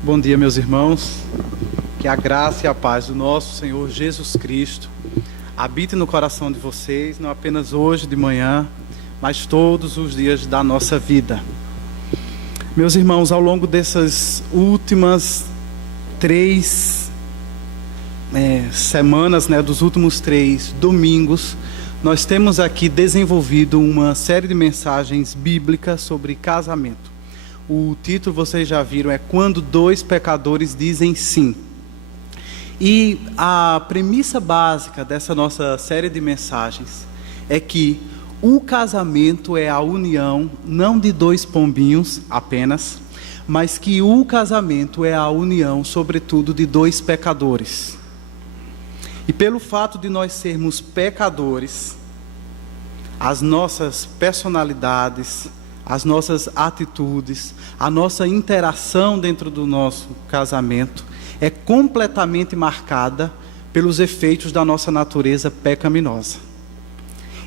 Bom dia, meus irmãos. Que a graça e a paz do nosso Senhor Jesus Cristo habite no coração de vocês, não apenas hoje de manhã, mas todos os dias da nossa vida. Meus irmãos, ao longo dessas últimas 3 semanas, dos últimos 3 domingos, nós temos aqui desenvolvido uma série de mensagens bíblicas sobre casamento. O título, vocês já viram, é Quando Dois Pecadores Dizem Sim. E a premissa básica dessa nossa série de mensagens é que o casamento é a união, não de 2 pombinhos apenas, mas que o casamento é a união, sobretudo, de 2 pecadores. E pelo fato de nós sermos pecadores, as nossas personalidades, as nossas atitudes, a nossa interação dentro do nosso casamento é completamente marcada pelos efeitos da nossa natureza pecaminosa.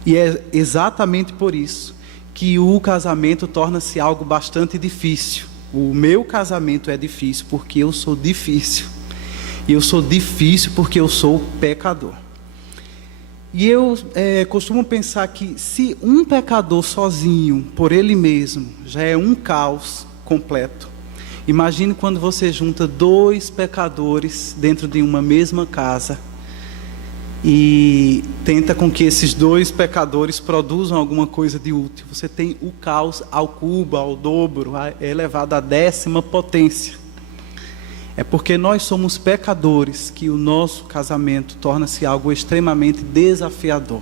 E é exatamente por isso que o casamento torna-se algo bastante difícil. O meu casamento é difícil porque eu sou difícil. E eu sou difícil porque eu sou pecador. E eu costumo pensar que se um pecador sozinho, por ele mesmo, já é um caos completo, imagine quando você junta 2 pecadores dentro de uma mesma casa e tenta com que esses 2 pecadores produzam alguma coisa de útil. Você tem o caos ao cubo, ao dobro, elevado à 10ª potência. É porque nós somos pecadores que o nosso casamento torna-se algo extremamente desafiador.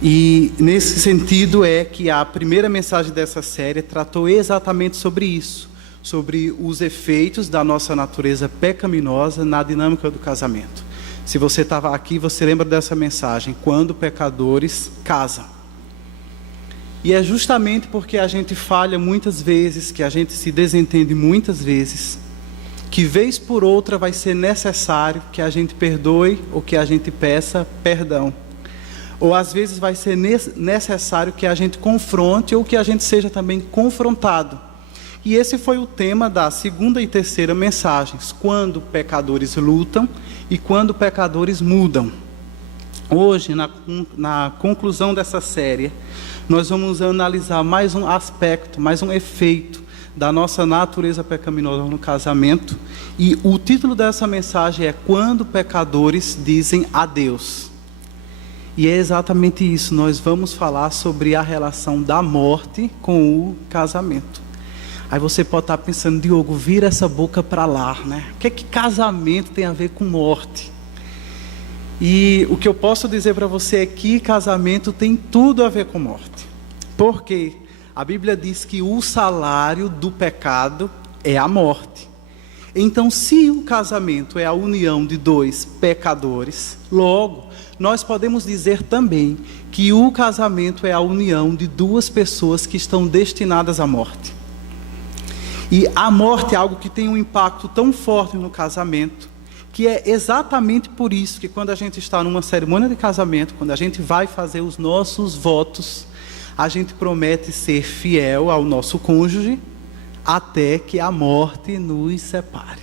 E nesse sentido é que a primeira mensagem dessa série tratou exatamente sobre isso, sobre os efeitos da nossa natureza pecaminosa na dinâmica do casamento. Se você estava aqui, você lembra dessa mensagem, quando pecadores casam. E é justamente porque a gente falha muitas vezes, que a gente se desentende muitas vezes, que vez por outra vai ser necessário que a gente perdoe ou que a gente peça perdão. Ou às vezes vai ser necessário que a gente confronte ou que a gente seja também confrontado. E esse foi o tema da 2ª e 3ª mensagens, quando pecadores lutam e quando pecadores mudam. Hoje, na conclusão dessa série, nós vamos analisar mais um aspecto, mais um efeito da nossa natureza pecaminosa no casamento. E o título dessa mensagem é Quando Pecadores Dizem Adeus. E é exatamente isso, nós vamos falar sobre a relação da morte com o casamento. Aí você pode estar pensando, Diogo, vira essa boca para lá, né? O que casamento tem a ver com morte? E o que eu posso dizer para você é que casamento tem tudo a ver com morte. Por quê? A Bíblia diz que o salário do pecado é a morte. Então, se o casamento é a união de 2 pecadores, logo, nós podemos dizer também que o casamento é a união de 2 pessoas que estão destinadas à morte. E a morte é algo que tem um impacto tão forte no casamento, que é exatamente por isso que quando a gente está numa cerimônia de casamento, quando a gente vai fazer os nossos votos, a gente promete ser fiel ao nosso cônjuge até que a morte nos separe.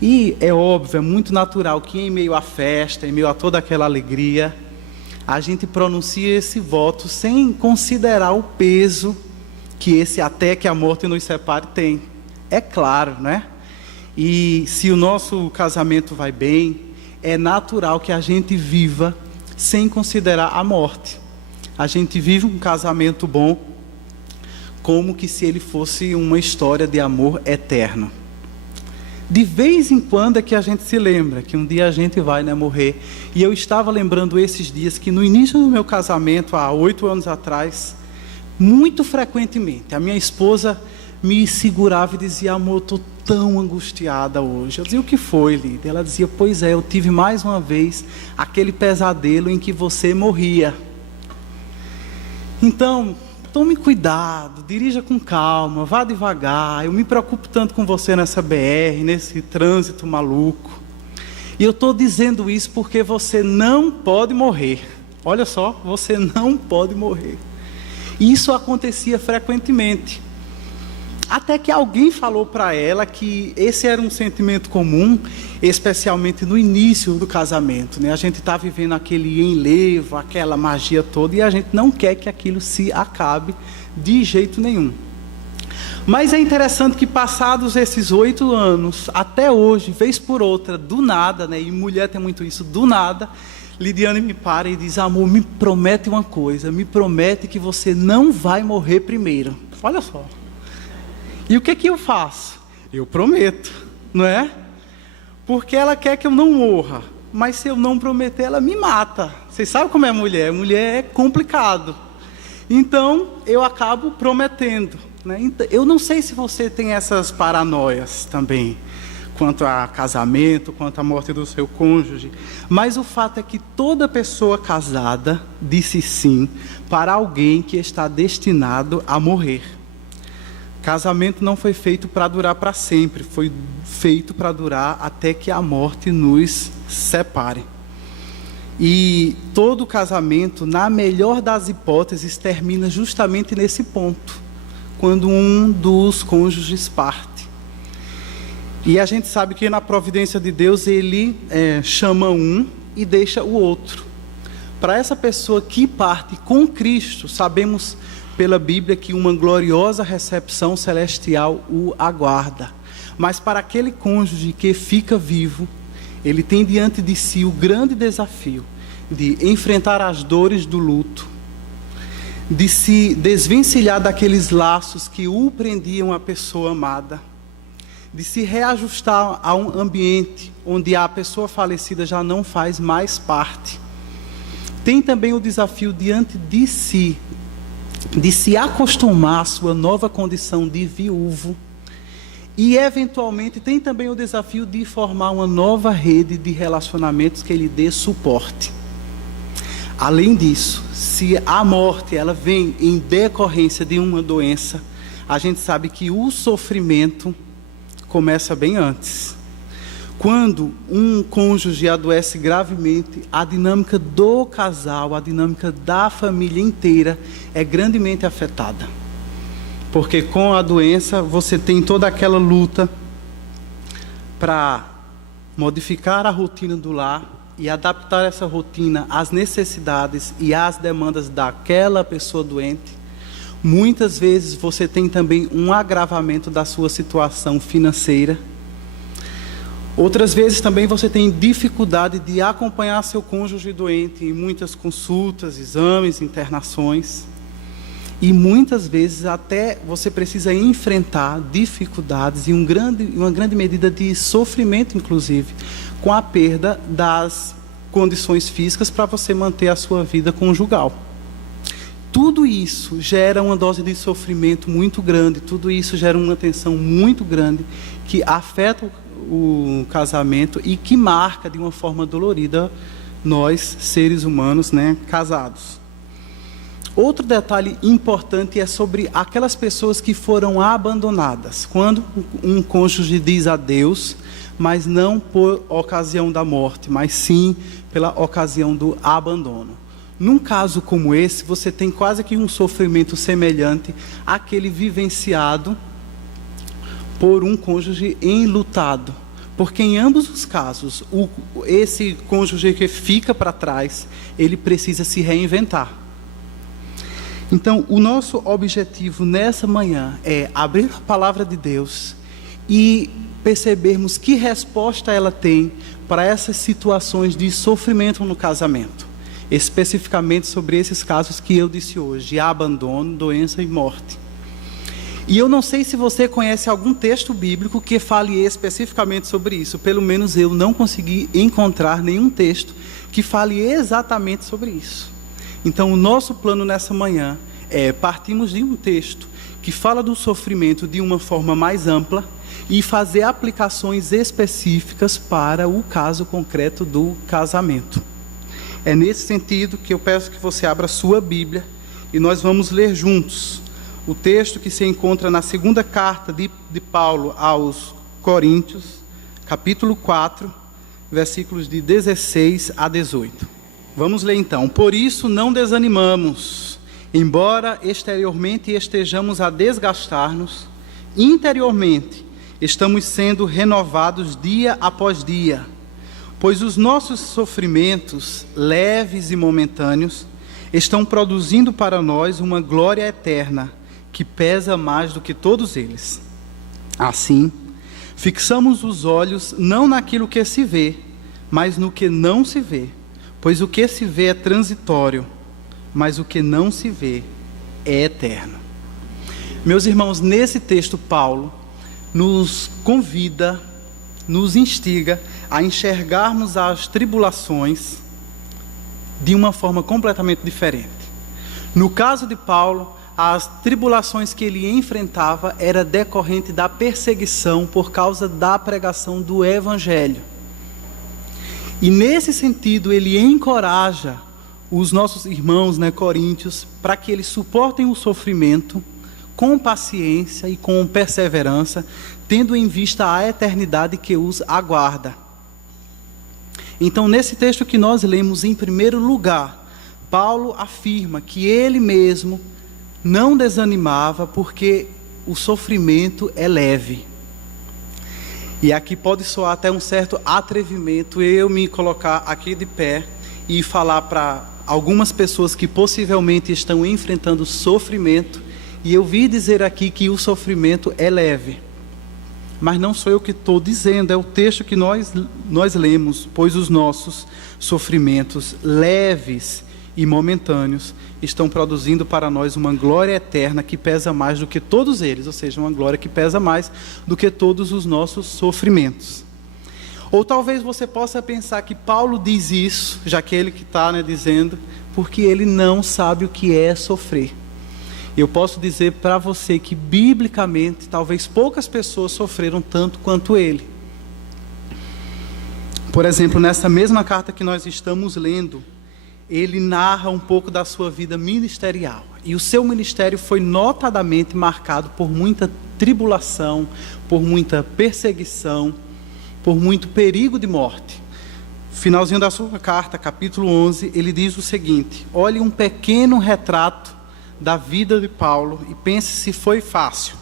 E é óbvio, é muito natural que em meio à festa, em meio a toda aquela alegria, a gente pronuncie esse voto sem considerar o peso que esse até que a morte nos separe tem. É claro, né? E se o nosso casamento vai bem, é natural que a gente viva sem considerar a morte. A gente vive um casamento bom como que se ele fosse uma história de amor eterno. De vez em quando é que a gente se lembra que um dia a gente vai morrer. E eu estava lembrando esses dias que no início do meu casamento, há 8 anos atrás, muito frequentemente, a minha esposa me segurava e dizia, amor, estou tão angustiada hoje. Eu dizia, o que foi, Lídia? Ela dizia, pois é, eu tive mais uma vez aquele pesadelo em que você morria. Então, tome cuidado, dirija com calma, vá devagar. Eu me preocupo tanto com você nessa BR, nesse trânsito maluco. E eu estou dizendo isso porque você não pode morrer. Olha só, você não pode morrer. Isso acontecia frequentemente. Até que alguém falou para ela que esse era um sentimento comum, especialmente no início do casamento, né? A gente está vivendo aquele enlevo, aquela magia toda, e a gente não quer que aquilo se acabe de jeito nenhum. Mas é interessante que passados esses 8 anos, até hoje, vez por outra, do nada, né? E mulher tem muito isso, do nada, Lidiane me para e diz: amor, me promete uma coisa, me promete que você não vai morrer primeiro. Olha só. E o que eu faço? Eu prometo, não é? Porque ela quer que eu não morra, mas se eu não prometer, ela me mata. Vocês sabem como é mulher? Mulher é complicado. Então, eu acabo prometendo, né? Eu não sei se você tem essas paranoias também, quanto a casamento, quanto à morte do seu cônjuge, mas o fato é que toda pessoa casada disse sim para alguém que está destinado a morrer. Casamento não foi feito para durar para sempre, foi feito para durar até que a morte nos separe. E todo casamento, na melhor das hipóteses, termina justamente nesse ponto, quando um dos cônjuges parte. E a gente sabe que na providência de Deus, Ele chama um e deixa o outro. Para essa pessoa que parte com Cristo, sabemos pela Bíblia que uma gloriosa recepção celestial o aguarda. Mas para aquele cônjuge que fica vivo, ele tem diante de si o grande desafio de enfrentar as dores do luto, de se desvencilhar daqueles laços que o prendiam à pessoa amada, de se reajustar a um ambiente onde a pessoa falecida já não faz mais parte. Tem também o desafio diante de si, de se acostumar à sua nova condição de viúvo, e eventualmente tem também o desafio de formar uma nova rede de relacionamentos que lhe dê suporte. Além disso, se a morte ela vem em decorrência de uma doença, a gente sabe que o sofrimento começa bem antes. Quando um cônjuge adoece gravemente, a dinâmica do casal, a dinâmica da família inteira é grandemente afetada. Porque com a doença você tem toda aquela luta para modificar a rotina do lar e adaptar essa rotina às necessidades e às demandas daquela pessoa doente. Muitas vezes você tem também um agravamento da sua situação financeira. Outras vezes também você tem dificuldade de acompanhar seu cônjuge doente em muitas consultas, exames, internações. E muitas vezes até você precisa enfrentar dificuldades e uma grande medida de sofrimento, inclusive, com a perda das condições físicas para você manter a sua vida conjugal. Tudo isso gera uma dose de sofrimento muito grande, tudo isso gera uma tensão muito grande que afeta o casamento e que marca de uma forma dolorida nós, seres humanos, né, casados. Outro detalhe importante é sobre aquelas pessoas que foram abandonadas. Quando um cônjuge diz adeus, mas não por ocasião da morte, mas sim pela ocasião do abandono. Num caso como esse, você tem quase que um sofrimento semelhante àquele vivenciado por um cônjuge enlutado. Porque em ambos os casos, esse cônjuge que fica para trás, ele precisa se reinventar. Então, o nosso objetivo nessa manhã é abrir a palavra de Deus e percebermos que resposta ela tem para essas situações de sofrimento no casamento. Especificamente sobre esses casos que eu disse hoje, de abandono, doença e morte. E eu não sei se você conhece algum texto bíblico que fale especificamente sobre isso. Pelo menos eu não consegui encontrar nenhum texto que fale exatamente sobre isso. Então, o nosso plano nessa manhã é partimos de um texto que fala do sofrimento de uma forma mais ampla e fazer aplicações específicas para o caso concreto do casamento. É nesse sentido que eu peço que você abra a sua Bíblia e nós vamos ler juntos o texto que se encontra na segunda carta de Paulo aos Coríntios, capítulo 4, versículos de 16 a 18. Vamos ler então. Por isso não desanimamos, embora exteriormente estejamos a desgastar-nos, interiormente estamos sendo renovados dia após dia, pois os nossos sofrimentos, leves e momentâneos, estão produzindo para nós uma glória eterna, que pesa mais do que todos eles. Assim, fixamos os olhos não naquilo que se vê, mas no que não se vê, pois o que se vê é transitório, mas o que não se vê é eterno. Meus irmãos, nesse texto, Paulo nos convida, nos instiga a enxergarmos as tribulações de uma forma completamente diferente. No caso de Paulo, as tribulações que ele enfrentava era decorrente da perseguição por causa da pregação do Evangelho. E nesse sentido, ele encoraja os nossos irmãos, coríntios, para que eles suportem o sofrimento com paciência e com perseverança, tendo em vista a eternidade que os aguarda. Então, nesse texto que nós lemos, em primeiro lugar, Paulo afirma que ele mesmo não desanimava porque o sofrimento é leve. E aqui pode soar até um certo atrevimento eu me colocar aqui de pé e falar para algumas pessoas que possivelmente estão enfrentando sofrimento, e eu vi dizer aqui que o sofrimento é leve. Mas não sou eu que estou dizendo, é o texto que nós lemos, pois os nossos sofrimentos leves e momentâneos estão produzindo para nós uma glória eterna que pesa mais do que todos eles, ou seja, uma glória que pesa mais do que todos os nossos sofrimentos. Ou talvez você possa pensar que Paulo diz isso, já que ele que está dizendo, porque ele não sabe o que é sofrer. Eu posso dizer para você que, biblicamente, talvez poucas pessoas sofreram tanto quanto ele. Por exemplo, nessa mesma carta que nós estamos lendo, ele narra um pouco da sua vida ministerial. E o seu ministério foi notadamente marcado por muita tribulação, por muita perseguição, por muito perigo de morte. Finalzinho da sua carta, capítulo 11, ele diz o seguinte: olhe um pequeno retrato da vida de Paulo e pense se foi fácil.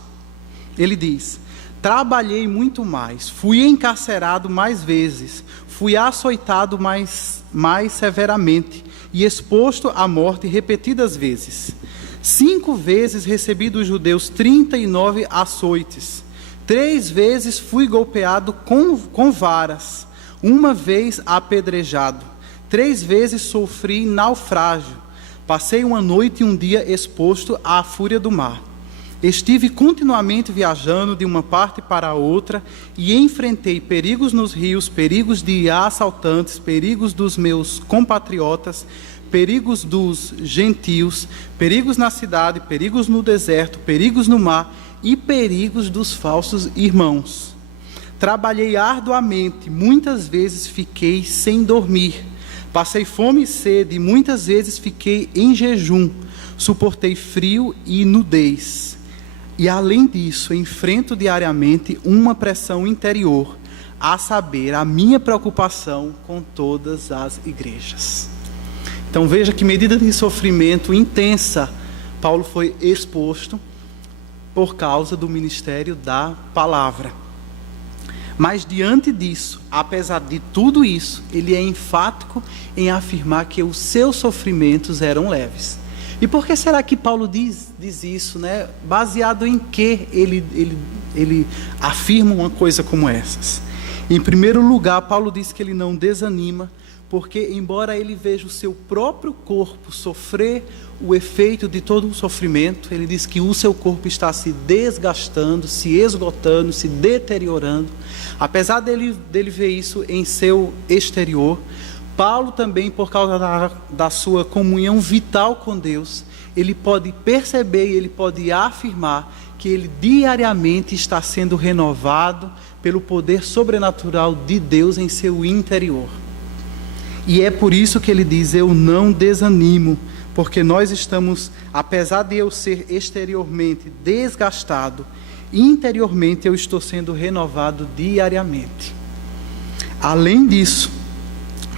Ele diz: trabalhei muito mais, fui encarcerado mais vezes, fui açoitado mais severamente e exposto à morte repetidas vezes. 5 vezes recebi dos judeus 39 açoites. 3 vezes fui golpeado com varas. 1 vez apedrejado. 3 vezes sofri naufrágio. Passei uma noite e um dia exposto à fúria do mar. Estive continuamente viajando de uma parte para a outra e enfrentei perigos nos rios, perigos de assaltantes, perigos dos meus compatriotas, perigos dos gentios, perigos na cidade, perigos no deserto, perigos no mar e perigos dos falsos irmãos. Trabalhei arduamente, muitas vezes fiquei sem dormir. Passei fome e sede, e muitas vezes fiquei em jejum, suportei frio e nudez. E além disso, enfrento diariamente uma pressão interior, a saber, a minha preocupação com todas as igrejas. Então veja que medida de sofrimento intensa Paulo foi exposto por causa do ministério da palavra. Mas diante disso, apesar de tudo isso, ele é enfático em afirmar que os seus sofrimentos eram leves. E por que será que Paulo diz isso, Baseado em que ele afirma uma coisa como essas? Em primeiro lugar, Paulo diz que ele não desanima, porque embora ele veja o seu próprio corpo sofrer o efeito de todo o sofrimento, ele diz que o seu corpo está se desgastando, se esgotando, se deteriorando. Apesar dele ver isso em seu exterior, Paulo também, por causa da sua comunhão vital com Deus, ele pode perceber e ele pode afirmar que ele diariamente está sendo renovado pelo poder sobrenatural de Deus em seu interior. E é por isso que ele diz: eu não desanimo, porque nós estamos, apesar de eu ser exteriormente desgastado, interiormente eu estou sendo renovado diariamente. Além disso,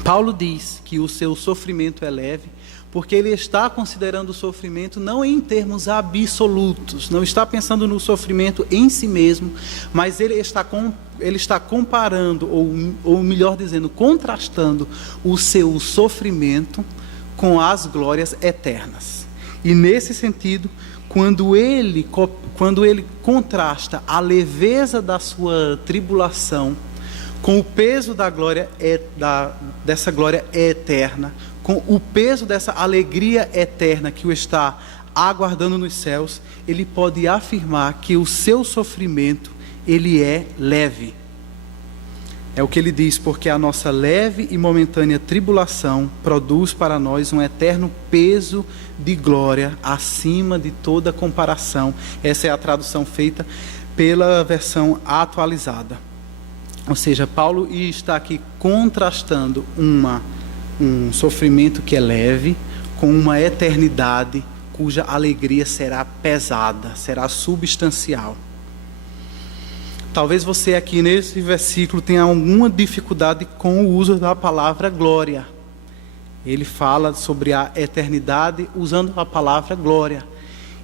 Paulo diz que o seu sofrimento é leve, porque ele está considerando o sofrimento não em termos absolutos, não está pensando no sofrimento em si mesmo, mas ele está comparando, ou melhor dizendo, contrastando o seu sofrimento com as glórias eternas. E nesse sentido, quando ele contrasta a leveza da sua tribulação com o peso da glória dessa glória eterna, com o peso dessa alegria eterna que o está aguardando nos céus, ele pode afirmar que o seu sofrimento, ele é leve. É o que ele diz, porque a nossa leve e momentânea tribulação produz para nós um eterno peso de glória acima de toda comparação. Essa é a tradução feita pela versão atualizada. Ou seja, Paulo está aqui contrastando um sofrimento que é leve com uma eternidade cuja alegria será pesada, será substancial. Talvez você aqui nesse versículo tenha alguma dificuldade com o uso da palavra glória. Ele fala sobre a eternidade usando a palavra glória.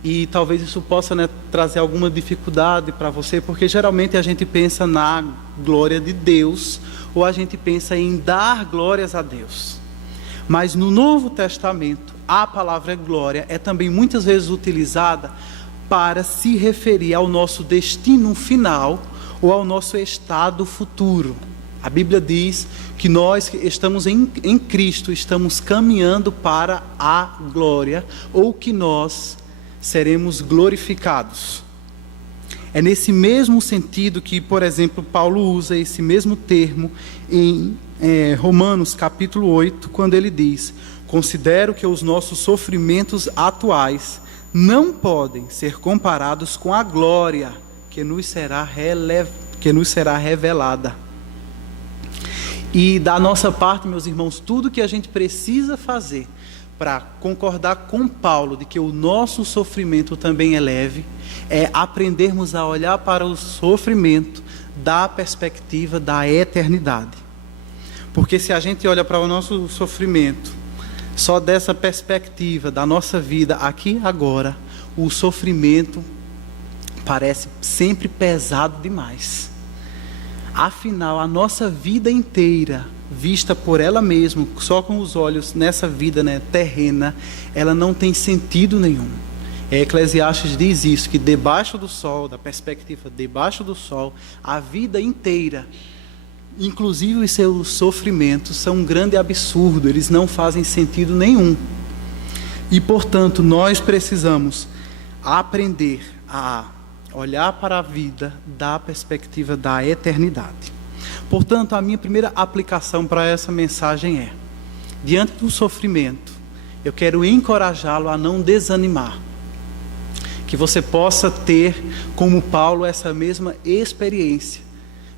E talvez isso possa, trazer alguma dificuldade para você, porque geralmente a gente pensa na glória de Deus, ou a gente pensa em dar glórias a Deus. Mas no Novo Testamento, a palavra glória é também muitas vezes utilizada para se referir ao nosso destino final, ou ao nosso estado futuro. A Bíblia diz que nós que estamos em Cristo, estamos caminhando para a glória, ou que nós seremos glorificados. É nesse mesmo sentido que, por exemplo, Paulo usa esse mesmo termo em Romanos capítulo 8, quando ele diz: considero que os nossos sofrimentos atuais não podem ser comparados com a glória que nos será revelada. E da nossa parte, meus irmãos, tudo que a gente precisa fazer para concordar com Paulo de que o nosso sofrimento também é leve, é aprendermos a olhar para o sofrimento da perspectiva da eternidade. Porque se a gente olha para o nosso sofrimento só dessa perspectiva da nossa vida aqui e agora, o sofrimento parece sempre pesado demais. Afinal, a nossa vida inteira, vista por ela mesma, só com os olhos nessa vida terrena, ela não tem sentido nenhum. Eclesiastes diz isso, que debaixo do sol, da perspectiva debaixo do sol, a vida inteira, inclusive os seus sofrimentos, são um grande absurdo, eles não fazem sentido nenhum. E, portanto, nós precisamos aprender a olhar para a vida da perspectiva da eternidade. Portanto, a minha primeira aplicação para essa mensagem é: diante do sofrimento, eu quero encorajá-lo a não desanimar. Que você possa ter, como Paulo, essa mesma experiência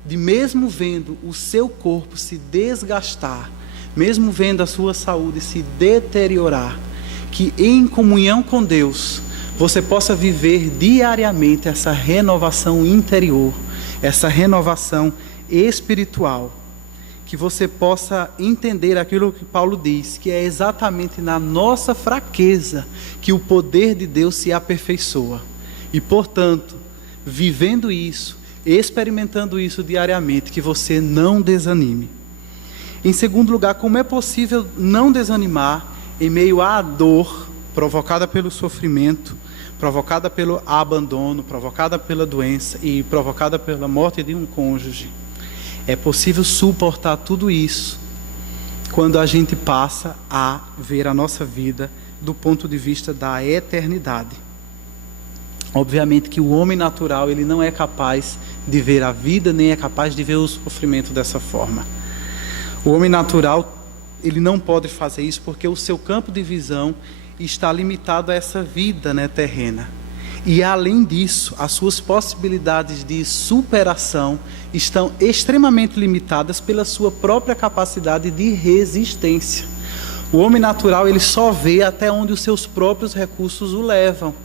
de, mesmo vendo o seu corpo se desgastar, mesmo vendo a sua saúde se deteriorar, que em comunhão com Deus, você possa viver diariamente essa renovação interior, essa renovação espiritual, que você possa entender aquilo que Paulo diz, que é exatamente na nossa fraqueza que o poder de Deus se aperfeiçoa. E, portanto, vivendo isso, experimentando isso diariamente, que você não desanime. Em segundo lugar, como é possível não desanimar em meio à dor provocada pelo sofrimento, provocada pelo abandono, provocada pela doença e provocada pela morte de um cônjuge? É possível suportar tudo isso quando a gente passa a ver a nossa vida do ponto de vista da eternidade. Obviamente que o homem natural, ele não é capaz de ver a vida, nem é capaz de ver o sofrimento dessa forma. O homem natural, ele não pode fazer isso porque o seu campo de visão está limitado a essa vida terrena. E além disso, as suas possibilidades de superação estão extremamente limitadas pela sua própria capacidade de resistência. O homem natural, ele só vê até onde os seus próprios recursos o levam.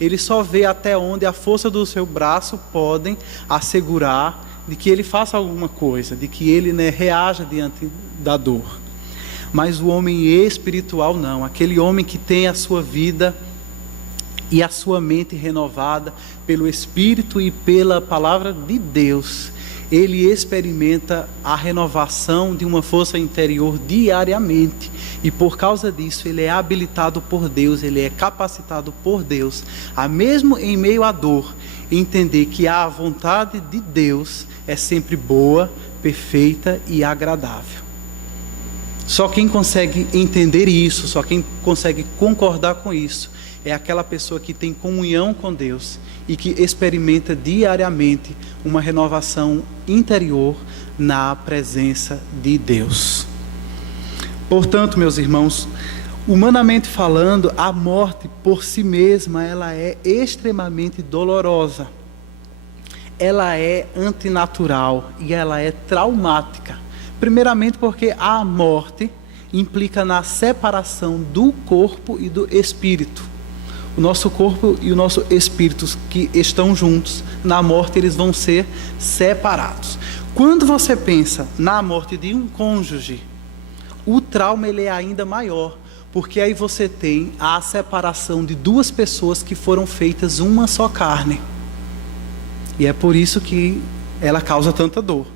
Ele só vê até onde a força do seu braço podem assegurar de que ele faça alguma coisa, de que ele reaja diante da dor. Mas o homem espiritual não, aquele homem que tem a sua vida e a sua mente renovada pelo Espírito e pela palavra de Deus, ele experimenta a renovação de uma força interior diariamente, e por causa disso ele é habilitado por Deus, ele é capacitado por Deus, a mesmo em meio à dor, entender que a vontade de Deus é sempre boa, perfeita e agradável. Só quem consegue entender isso, só quem consegue concordar com isso, é aquela pessoa que tem comunhão com Deus e que experimenta diariamente uma renovação interior na presença de Deus. Portanto, meus irmãos, humanamente falando, a morte por si mesma, ela é extremamente dolorosa. Ela é antinatural e ela é traumática. Primeiramente porque a morte implica na separação do corpo e do espírito. O nosso corpo e o nosso espírito que estão juntos, na morte eles vão ser separados. Quando você pensa na morte de um cônjuge, o trauma ele é ainda maior, porque aí você tem a separação de duas pessoas que foram feitas uma só carne. E é por isso que ela causa tanta dor.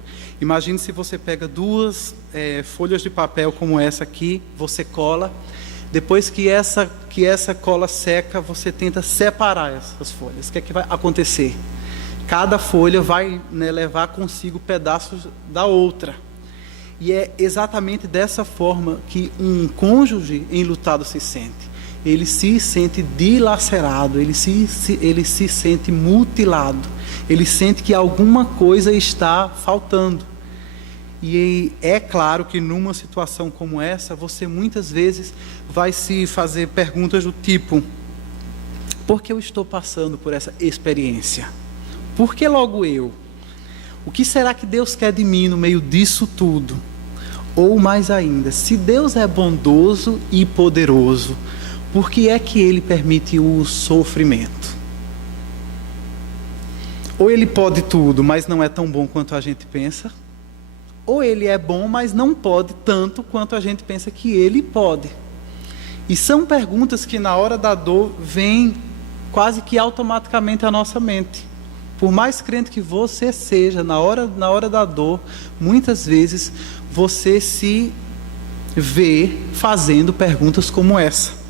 Imagine se você pega duas folhas de papel como essa aqui, você cola. Depois que essa cola seca, você tenta separar essas folhas. O que é que vai acontecer? Cada folha vai, levar consigo pedaços da outra. E é exatamente dessa forma que um cônjuge enlutado se sente. Ele se sente dilacerado, ele se sente mutilado. Ele sente que alguma coisa está faltando. E é claro que numa situação como essa, você muitas vezes vai se fazer perguntas do tipo: por que eu estou passando por essa experiência? Por que logo eu? O que será que Deus quer de mim no meio disso tudo? Ou mais ainda, se Deus é bondoso e poderoso, por que é que Ele permite o sofrimento? Ou Ele pode tudo, mas não é tão bom quanto a gente pensa? Ou Ele é bom, mas não pode tanto quanto a gente pensa que Ele pode? E são perguntas que na hora da dor vêm quase que automaticamente à nossa mente. Por mais crente que você seja, na hora da dor, muitas vezes você se vê fazendo perguntas como essa.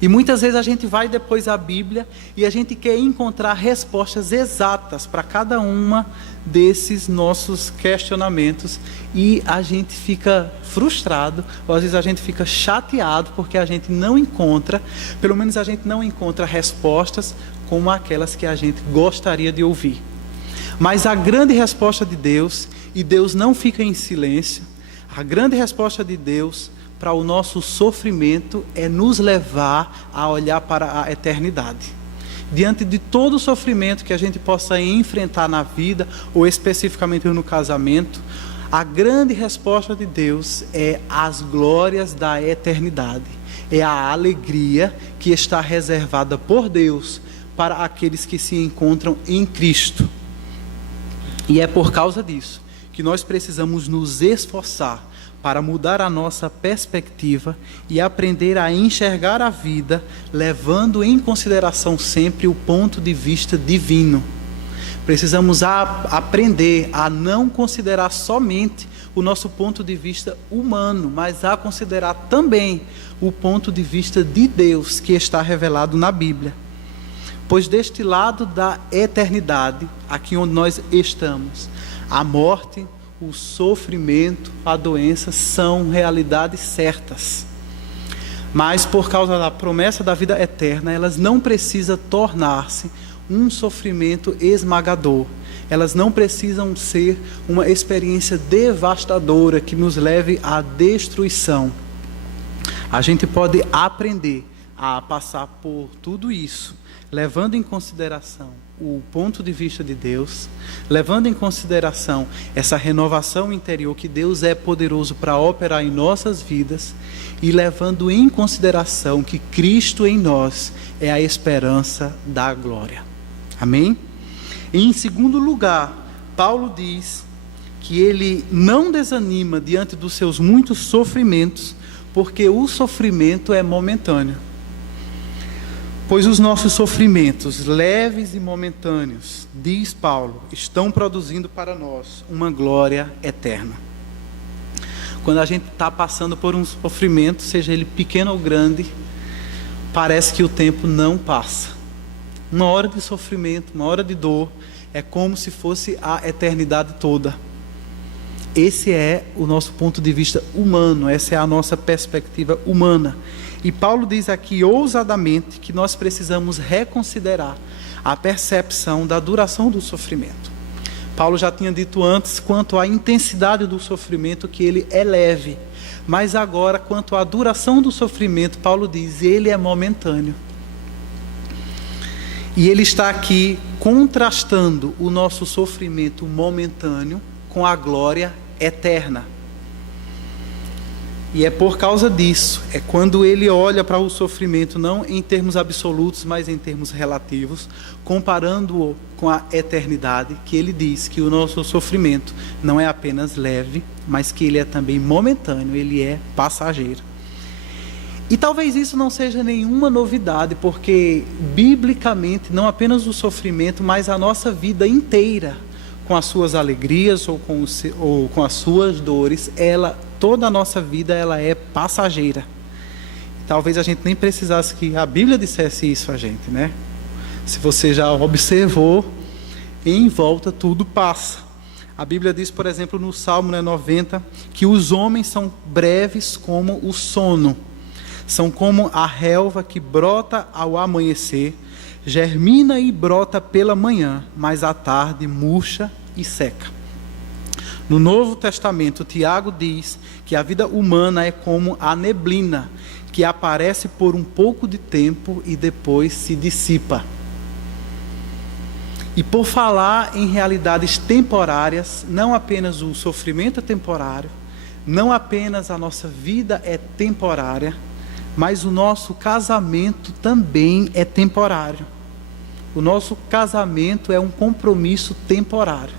E muitas vezes a gente vai depois à Bíblia e a gente quer encontrar respostas exatas para cada uma desses nossos questionamentos, e a gente fica frustrado, ou às vezes a gente fica chateado porque a gente não encontra, pelo menos a gente não encontra respostas como aquelas que a gente gostaria de ouvir. Mas a grande resposta de Deus, e Deus não fica em silêncio, a grande resposta de Deus para o nosso sofrimento é nos levar a olhar para a eternidade. Diante de todo o sofrimento que a gente possa enfrentar na vida, ou especificamente no casamento, a grande resposta de Deus é as glórias da eternidade. É a alegria que está reservada por Deus para aqueles que se encontram em Cristo. E é por causa disso que nós precisamos nos esforçar para mudar a nossa perspectiva e aprender a enxergar a vida, levando em consideração sempre o ponto de vista divino. Precisamos aprender a não considerar somente o nosso ponto de vista humano, mas a considerar também o ponto de vista de Deus que está revelado na Bíblia. Pois deste lado da eternidade, aqui onde nós estamos, a morte, o sofrimento, a doença são realidades certas. Mas por causa da promessa da vida eterna, elas não precisam tornar-se um sofrimento esmagador. Elas não precisam ser uma experiência devastadora que nos leve à destruição. A gente pode aprender a passar por tudo isso, levando em consideração o ponto de vista de Deus, levando em consideração essa renovação interior que Deus é poderoso para operar em nossas vidas, e levando em consideração que Cristo em nós é a esperança da glória. Amém? E em segundo lugar, Paulo diz que ele não desanima diante dos seus muitos sofrimentos, porque o sofrimento é momentâneo. Pois os nossos sofrimentos, leves e momentâneos, diz Paulo, estão produzindo para nós uma glória eterna. Quando a gente está passando por um sofrimento, seja ele pequeno ou grande, parece que o tempo não passa. Uma hora de sofrimento, uma hora de dor, é como se fosse a eternidade toda. Esse é o nosso ponto de vista humano, essa é a nossa perspectiva humana. E Paulo diz aqui ousadamente que nós precisamos reconsiderar a percepção da duração do sofrimento. Paulo já tinha dito antes quanto à intensidade do sofrimento, que ele é leve. Mas agora, quanto à duração do sofrimento, Paulo diz, ele é momentâneo. E ele está aqui contrastando o nosso sofrimento momentâneo com a glória eterna. E é por causa disso, é quando ele olha para o sofrimento, não em termos absolutos, mas em termos relativos, comparando-o com a eternidade, que ele diz que o nosso sofrimento não é apenas leve, mas que ele é também momentâneo, ele é passageiro. E talvez isso não seja nenhuma novidade, porque biblicamente, não apenas o sofrimento, mas a nossa vida inteira, com as suas alegrias ou com as suas dores, toda a nossa vida ela é passageira. Talvez a gente nem precisasse que a Bíblia dissesse isso a gente, né? Se você já observou, em volta tudo passa. A Bíblia diz, por exemplo, no Salmo 90, que os homens são breves como o sono. São como a relva que brota ao amanhecer, germina e brota pela manhã, mas à tarde murcha e seca. No Novo Testamento, Tiago diz que a vida humana é como a neblina, que aparece por um pouco de tempo e depois se dissipa. E por falar em realidades temporárias, não apenas o sofrimento é temporário, não apenas a nossa vida é temporária, mas o nosso casamento também é temporário. O nosso casamento é um compromisso temporário.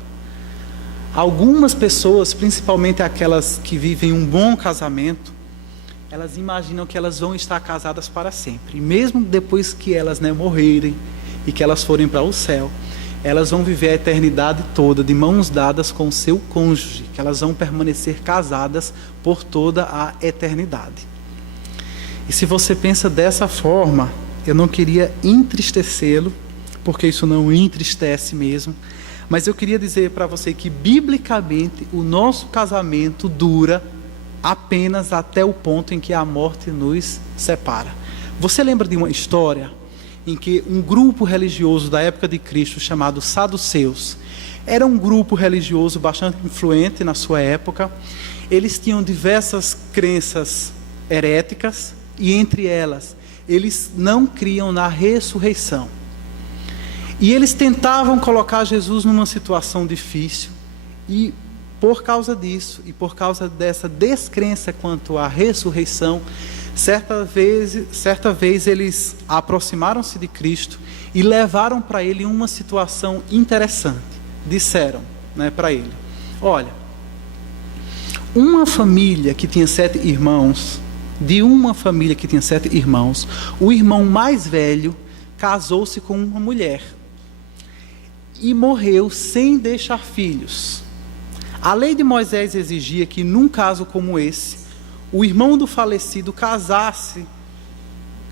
Algumas pessoas, principalmente aquelas que vivem um bom casamento, elas imaginam que elas vão estar casadas para sempre. E mesmo depois que elas morrerem e que elas forem para o céu, elas vão viver a eternidade toda de mãos dadas com o seu cônjuge, que elas vão permanecer casadas por toda a eternidade. E se você pensa dessa forma, eu não queria entristecê-lo, porque isso não entristece mesmo, mas eu queria dizer para você que, biblicamente, o nosso casamento dura apenas até o ponto em que a morte nos separa. Você lembra de uma história em que um grupo religioso da época de Cristo, chamado Saduceus, era um grupo religioso bastante influente na sua época. Eles tinham diversas crenças heréticas, e entre elas, eles não criam na ressurreição. E eles tentavam colocar Jesus numa situação difícil, e por causa disso, e por causa dessa descrença quanto à ressurreição, certa vez eles aproximaram-se de Cristo e levaram para ele uma situação interessante. Disseram para ele, olha, uma família que tinha 7 irmãos, o irmão mais velho casou-se com uma mulher e morreu sem deixar filhos. A lei de Moisés exigia que, num caso como esse, o irmão do falecido casasse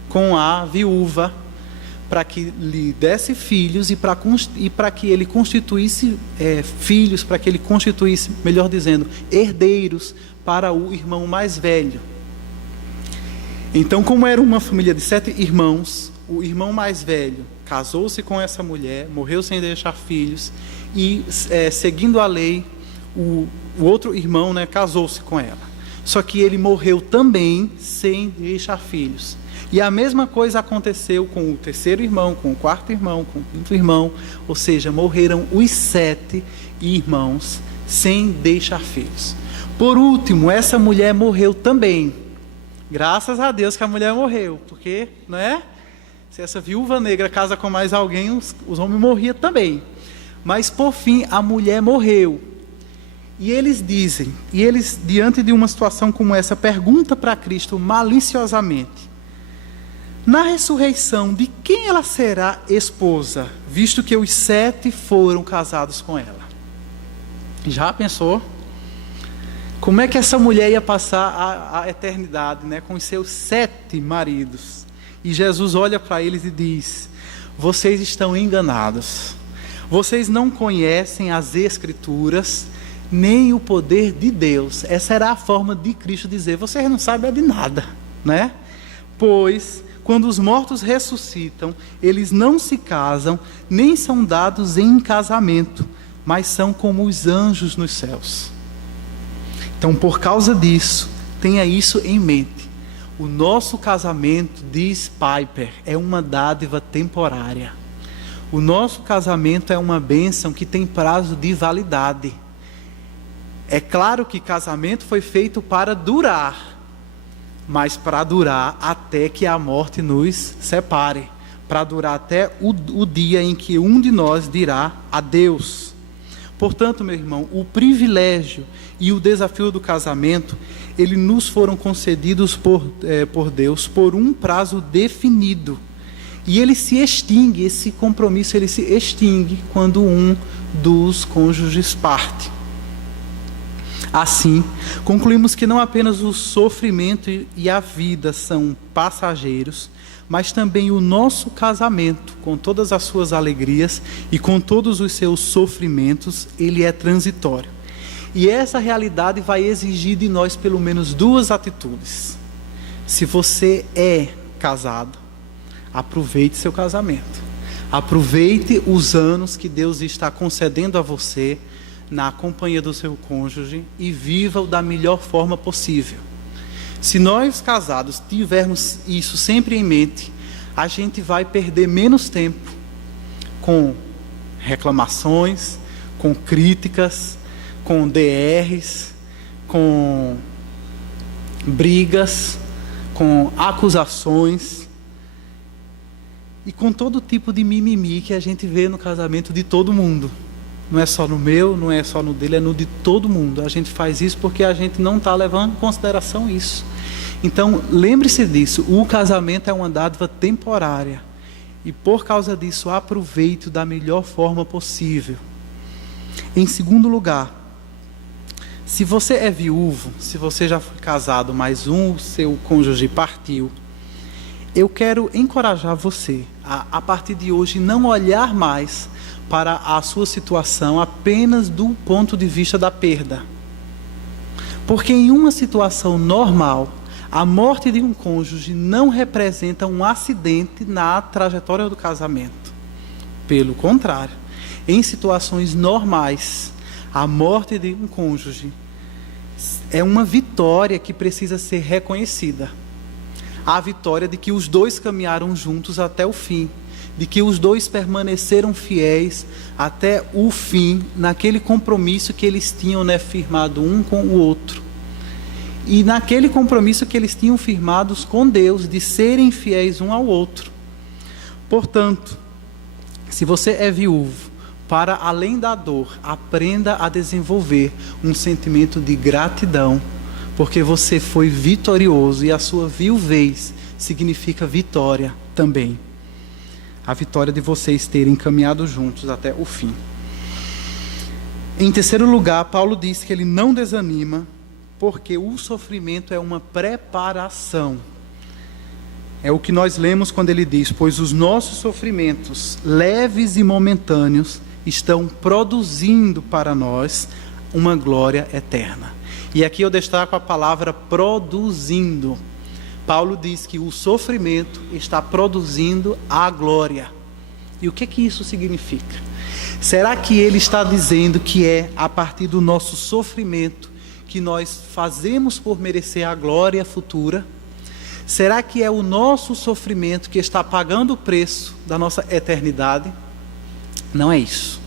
com a viúva para que lhe desse filhos e para que ele constituísse filhos, para que ele constituísse, melhor dizendo, herdeiros para o irmão mais velho. Então, como era uma família de 7 irmãos, o irmão mais velho casou-se com essa mulher, morreu sem deixar filhos, e seguindo a lei, o outro irmão casou-se com ela. Só que ele morreu também sem deixar filhos. E a mesma coisa aconteceu com o terceiro irmão, com o quarto irmão, com o quinto irmão, ou seja, morreram os 7 irmãos sem deixar filhos. Por último, essa mulher morreu também. Graças a Deus que a mulher morreu, porque, não é? Se essa viúva negra casa com mais alguém, os homens morriam também. Mas por fim, a mulher morreu. E eles diante de uma situação como essa, perguntam para Cristo maliciosamente: na ressurreição, de quem ela será esposa, visto que os 7 foram casados com ela? Já pensou? Como é que essa mulher ia passar a eternidade, né, com os seus 7 maridos? E Jesus olha para eles e diz: vocês estão enganados. Vocês não conhecem as Escrituras, nem o poder de Deus. Essa era a forma de Cristo dizer: vocês não sabem de nada, né? Pois, quando os mortos ressuscitam, eles não se casam, nem são dados em casamento, mas são como os anjos nos céus. Então, por causa disso, tenha isso em mente. O nosso casamento, diz Piper, é uma dádiva temporária. O nosso casamento é uma bênção que tem prazo de validade. É claro que casamento foi feito para durar, mas para durar até que a morte nos separe, para durar até o dia em que um de nós dirá adeus. Portanto, meu irmão, o privilégio e o desafio do casamento, eles nos foram concedidos por Deus por um prazo definido. E ele se extingue, esse compromisso ele se extingue quando um dos cônjuges parte. Assim, concluímos que não apenas o sofrimento e a vida são passageiros, mas também o nosso casamento, com todas as suas alegrias e com todos os seus sofrimentos, ele é transitório. E essa realidade vai exigir de nós pelo menos 2 atitudes. Se você é casado, aproveite seu casamento. Aproveite os anos que Deus está concedendo a você na companhia do seu cônjuge e viva-o da melhor forma possível. Se nós casados tivermos isso sempre em mente, a gente vai perder menos tempo com reclamações, com críticas, com DRs, com brigas, com acusações e com todo tipo de mimimi que a gente vê no casamento de todo mundo. Não é só no meu, não é só no dele, é no de todo mundo. A gente faz isso porque a gente não está levando em consideração isso. Então, lembre-se disso, o casamento é uma dádiva temporária. E por causa disso, aproveite da melhor forma possível. Em segundo lugar, se você é viúvo, se você já foi casado, mas seu cônjuge partiu, eu quero encorajar você a partir de hoje, não olhar mais para a sua situação apenas do ponto de vista da perda. Porque em uma situação normal, a morte de um cônjuge não representa um acidente na trajetória do casamento. Pelo contrário, em situações normais, a morte de um cônjuge é uma vitória que precisa ser reconhecida. A vitória de que os 2 caminharam juntos até o fim, de que os 2 permaneceram fiéis até o fim, naquele compromisso que eles tinham, né, firmado um com o outro. E naquele compromisso que eles tinham firmados com Deus, de serem fiéis um ao outro. Portanto, se você é viúvo, para além da dor, aprenda a desenvolver um sentimento de gratidão, porque você foi vitorioso e a sua viuvez significa vitória também. A vitória de vocês terem caminhado juntos até o fim. Em terceiro lugar, Paulo diz que ele não desanima, porque o sofrimento é uma preparação. É o que nós lemos quando ele diz: pois os nossos sofrimentos, leves e momentâneos, estão produzindo para nós uma glória eterna. E aqui eu destaco a palavra produzindo. Paulo diz que o sofrimento está produzindo a glória. E o que isso significa? Será que ele está dizendo que é a partir do nosso sofrimento que nós fazemos por merecer a glória futura? Será que é o nosso sofrimento que está pagando o preço da nossa eternidade? Não é isso.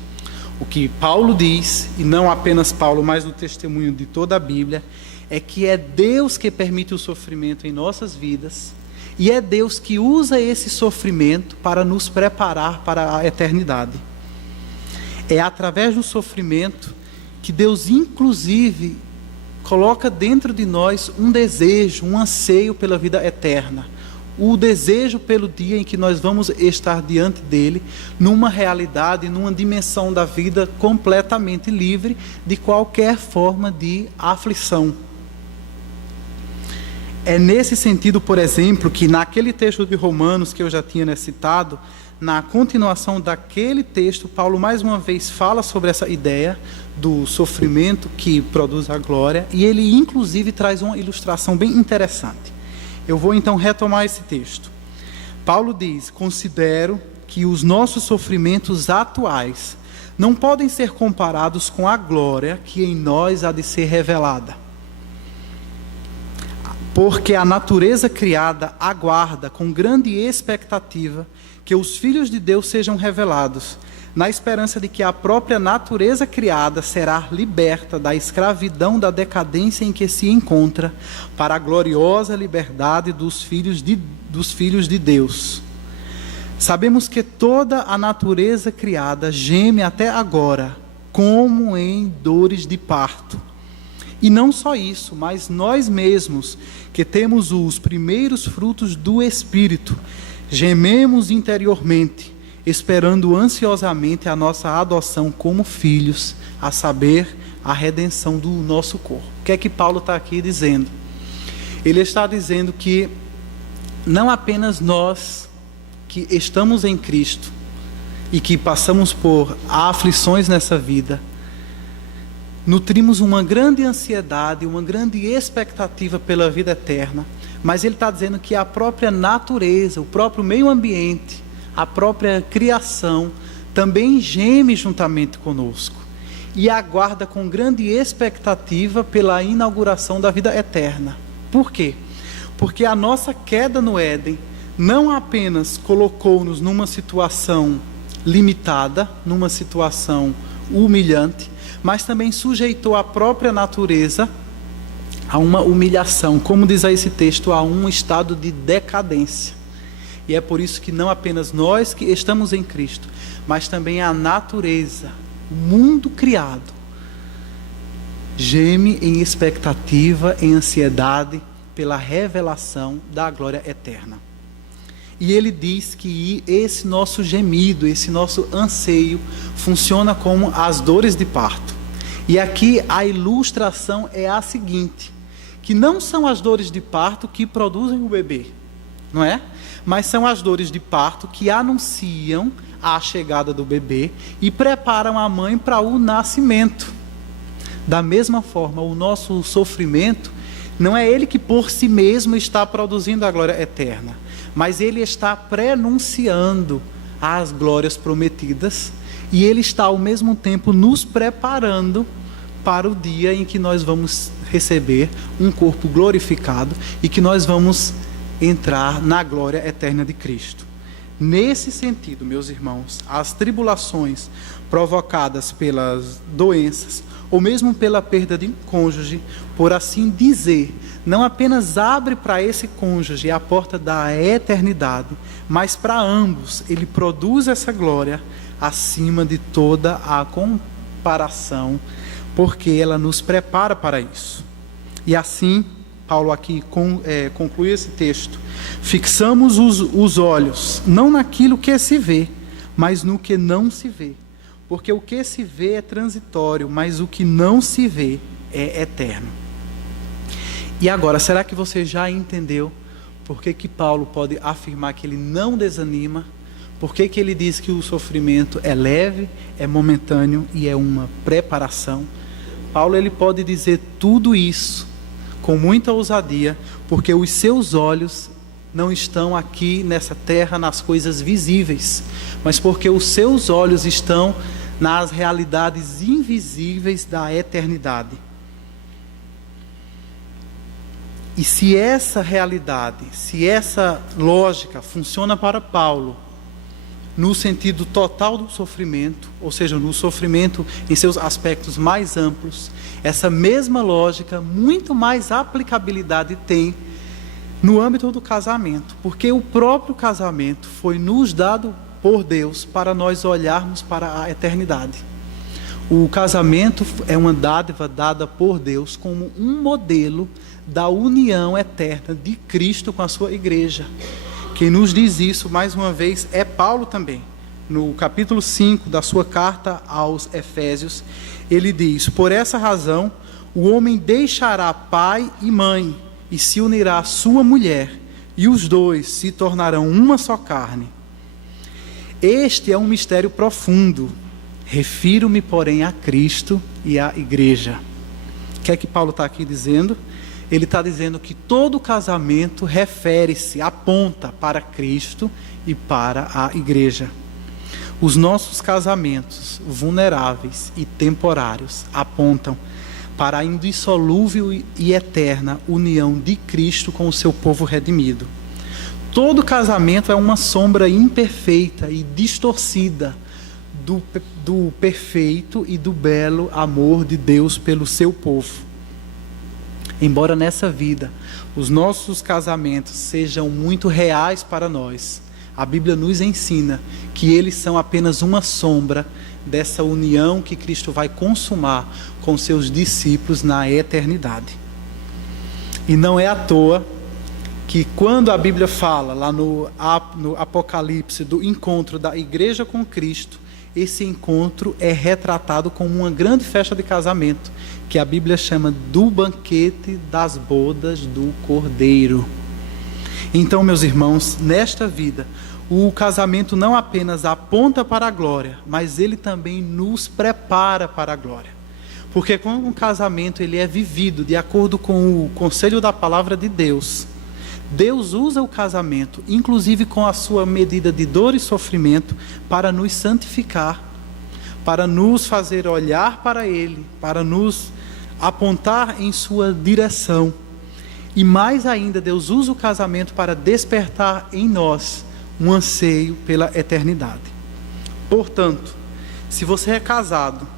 O que Paulo diz, e não apenas Paulo, mas no testemunho de toda a Bíblia, é que é Deus que permite o sofrimento em nossas vidas, e é Deus que usa esse sofrimento para nos preparar para a eternidade. É através do sofrimento que Deus inclusive coloca dentro de nós um desejo, um anseio pela vida eterna. O desejo pelo dia em que nós vamos estar diante dele, numa realidade, numa dimensão da vida completamente livre de qualquer forma de aflição. É nesse sentido, por exemplo, que naquele texto de Romanos que eu já tinha citado, na continuação daquele texto, Paulo mais uma vez fala sobre essa ideia do sofrimento que produz a glória, e ele inclusive traz uma ilustração bem interessante. Eu vou então retomar esse texto. Paulo diz: considero que os nossos sofrimentos atuais não podem ser comparados com a glória que em nós há de ser revelada. Porque a natureza criada aguarda com grande expectativa que os filhos de Deus sejam revelados, na esperança de que a própria natureza criada será liberta da escravidão da decadência em que se encontra, para a gloriosa liberdade dos filhos de Deus. Sabemos que toda a natureza criada geme até agora, como em dores de parto. E não só isso, mas nós mesmos, que temos os primeiros frutos do Espírito, gememos interiormente, esperando ansiosamente a nossa adoção como filhos, a saber, a redenção do nosso corpo. O que é que Paulo está aqui dizendo? Ele está dizendo que não apenas nós que estamos em Cristo e que passamos por aflições nessa vida, nutrimos uma grande ansiedade, uma grande expectativa pela vida eterna, mas ele está dizendo que a própria natureza, o próprio meio ambiente, a própria criação também geme juntamente conosco e aguarda com grande expectativa pela inauguração da vida eterna. Por quê? Porque a nossa queda no Éden não apenas colocou-nos numa situação limitada, numa situação humilhante, mas também sujeitou a própria natureza a uma humilhação, como diz aí esse texto, a um estado de decadência. E é por isso que não apenas nós que estamos em Cristo, mas também a natureza, o mundo criado, geme em expectativa, em ansiedade pela revelação da glória eterna. E ele diz que esse nosso gemido, esse nosso anseio, funciona como as dores de parto. E aqui a ilustração é a seguinte, que não são as dores de parto que produzem o bebê, não é? Mas são as dores de parto que anunciam a chegada do bebê e preparam a mãe para o nascimento. Da mesma forma, o nosso sofrimento não é ele que por si mesmo está produzindo a glória eterna, mas ele está prenunciando as glórias prometidas e ele está ao mesmo tempo nos preparando para o dia em que nós vamos receber um corpo glorificado e que nós vamos entrar na glória eterna de Cristo. Nesse sentido, meus irmãos, as tribulações provocadas pelas doenças ou mesmo pela perda de um cônjuge, por assim dizer, não apenas abre para esse cônjuge a porta da eternidade, mas para ambos ele produz essa glória acima de toda a comparação, porque ela nos prepara para isso. E assim, Paulo aqui conclui esse texto: fixamos os olhos, não naquilo que se vê, mas no que não se vê. Porque o que se vê é transitório, mas o que não se vê é eterno. E agora, será que você já entendeu por que Paulo pode afirmar que ele não desanima? Por que ele diz que o sofrimento é leve, é momentâneo e é uma preparação? Paulo ele pode dizer tudo isso com muita ousadia, porque os seus olhos não estão aqui nessa terra nas coisas visíveis, mas porque os seus olhos estão nas realidades invisíveis da eternidade. E se essa realidade, se essa lógica funciona para Paulo, no sentido total do sofrimento, ou seja, no sofrimento em seus aspectos mais amplos, essa mesma lógica, muito mais aplicabilidade tem no âmbito do casamento, porque o próprio casamento foi nos dado por Deus para nós olharmos para a eternidade. O casamento é uma dádiva dada por Deus como um modelo da união eterna de Cristo com a sua igreja. Quem nos diz isso, mais uma vez, é Paulo também. No capítulo 5 da sua carta aos Efésios, ele diz: por essa razão, o homem deixará pai e mãe e se unirá à sua mulher, e os dois se tornarão uma só carne. Este é um mistério profundo. Refiro-me, porém, a Cristo e à igreja. O que é que Paulo está aqui dizendo? Ele está dizendo que todo casamento refere-se, aponta para Cristo e para a igreja. Os nossos casamentos vulneráveis e temporários apontam para a indissolúvel e eterna união de Cristo com o seu povo redimido. Todo casamento é uma sombra imperfeita e distorcida do perfeito e do belo amor de Deus pelo seu povo. Embora nessa vida os nossos casamentos sejam muito reais para nós, a Bíblia nos ensina que eles são apenas uma sombra dessa união que Cristo vai consumar com seus discípulos na eternidade. E não é à toa que quando a Bíblia fala lá no Apocalipse do encontro da igreja com Cristo, esse encontro é retratado como uma grande festa de casamento, que a Bíblia chama do banquete das bodas do Cordeiro. Então, meus irmãos, nesta vida, o casamento não apenas aponta para a glória, mas ele também nos prepara para a glória. Porque quando um casamento ele é vivido de acordo com o conselho da palavra de Deus, Deus usa o casamento, inclusive com a sua medida de dor e sofrimento, para nos santificar, para nos fazer olhar para Ele, para nos apontar em sua direção. E mais ainda, Deus usa o casamento para despertar em nós um anseio pela eternidade. Portanto, se você é casado,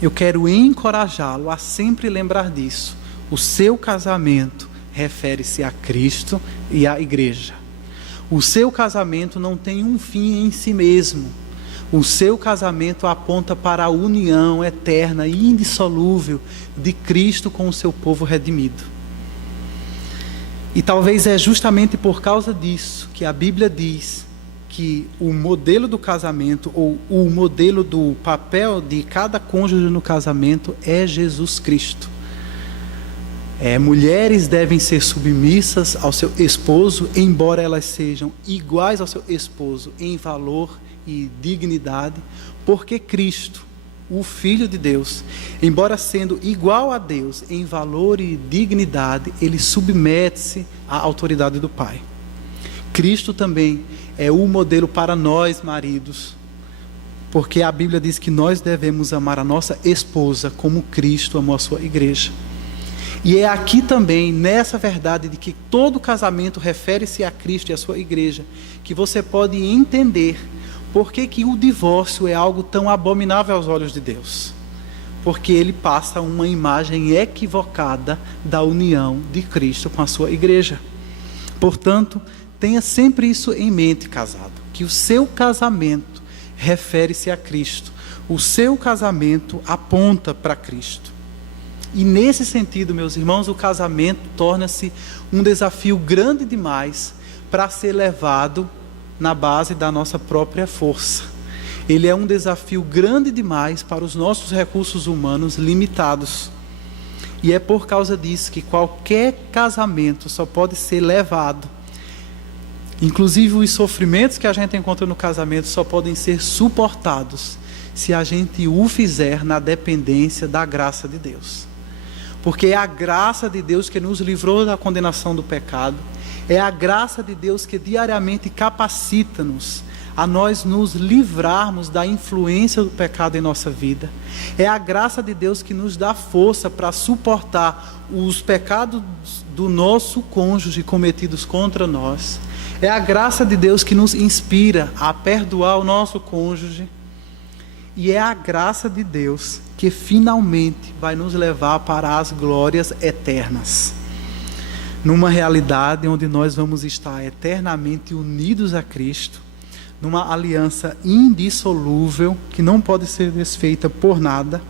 eu quero encorajá-lo a sempre lembrar disso. O seu casamento refere-se a Cristo e à igreja. O seu casamento não tem um fim em si mesmo. O seu casamento aponta para a união eterna e indissolúvel de Cristo com o seu povo redimido. E talvez é justamente por causa disso que a Bíblia diz que o modelo do casamento, ou o modelo do papel de cada cônjuge no casamento, é Jesus Cristo. Mulheres devem ser submissas ao seu esposo, embora elas sejam iguais ao seu esposo em valor e dignidade, porque Cristo, o Filho de Deus, embora sendo igual a Deus em valor e dignidade, ele submete-se à autoridade do Pai. Cristo também é o modelo para nós, maridos, porque a Bíblia diz que nós devemos amar a nossa esposa como Cristo amou a sua igreja. E é aqui também, nessa verdade de que todo casamento refere-se a Cristo e a sua igreja, que você pode entender por que o divórcio é algo tão abominável aos olhos de Deus. Porque ele passa uma imagem equivocada da união de Cristo com a sua igreja. Portanto, tenha sempre isso em mente, casado, que o seu casamento refere-se a Cristo. O seu casamento aponta para Cristo. E nesse sentido, meus irmãos, o casamento torna-se um desafio grande demais para ser levado na base da nossa própria força. Ele é um desafio grande demais para os nossos recursos humanos limitados. E é por causa disso que qualquer casamento só pode ser levado. Inclusive os sofrimentos que a gente encontra no casamento só podem ser suportados se a gente o fizer na dependência da graça de Deus. Porque é a graça de Deus que nos livrou da condenação do pecado. É a graça de Deus que diariamente capacita-nos a nós nos livrarmos da influência do pecado em nossa vida. É a graça de Deus que nos dá força para suportar os pecados do nosso cônjuge cometidos contra nós. É a graça de Deus que nos inspira a perdoar o nosso cônjuge. E é a graça de Deus que finalmente vai nos levar para as glórias eternas. Numa realidade onde nós vamos estar eternamente unidos a Cristo, numa aliança indissolúvel, que não pode ser desfeita por nada,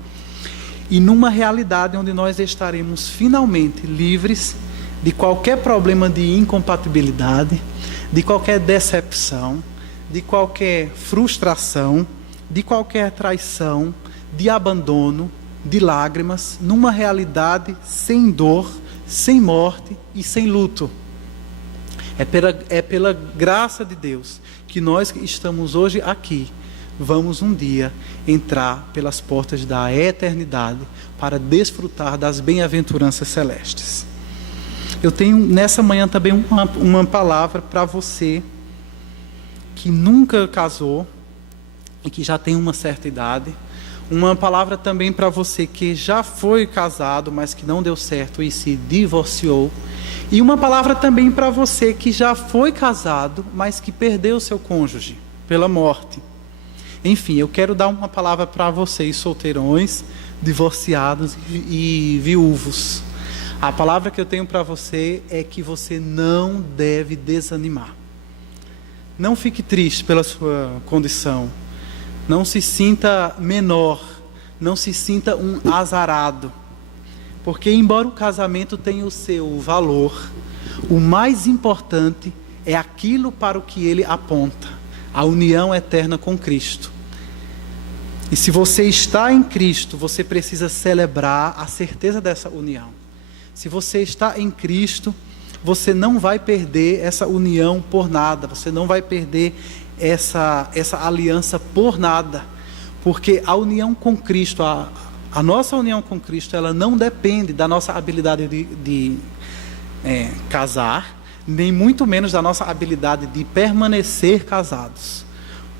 e numa realidade onde nós estaremos finalmente livres de qualquer problema de incompatibilidade, de qualquer decepção, de qualquer frustração, de qualquer traição, de abandono, de lágrimas, numa realidade sem dor, sem morte e sem luto. É pela graça de Deus que nós que estamos hoje aqui, vamos um dia entrar pelas portas da eternidade para desfrutar das bem-aventuranças celestes. Eu tenho nessa manhã também uma palavra para você que nunca casou e que já tem uma certa idade. Uma palavra também para você que já foi casado, mas que não deu certo e se divorciou. E uma palavra também para você que já foi casado, mas que perdeu seu cônjuge pela morte. Enfim, eu quero dar uma palavra para vocês, solteirões, divorciados e viúvos. A palavra que eu tenho para você é que você não deve desanimar. Não fique triste pela sua condição. Não se sinta menor. Não se sinta um azarado. Porque embora o casamento tenha o seu valor, o mais importante é aquilo para o que ele aponta, a união eterna com Cristo. E se você está em Cristo, você precisa celebrar a certeza dessa união. Se você está em Cristo, você não vai perder essa união por nada, você não vai perder essa aliança por nada, porque a união com Cristo, a nossa união com Cristo, ela não depende da nossa habilidade de casar, nem muito menos da nossa habilidade de permanecer casados.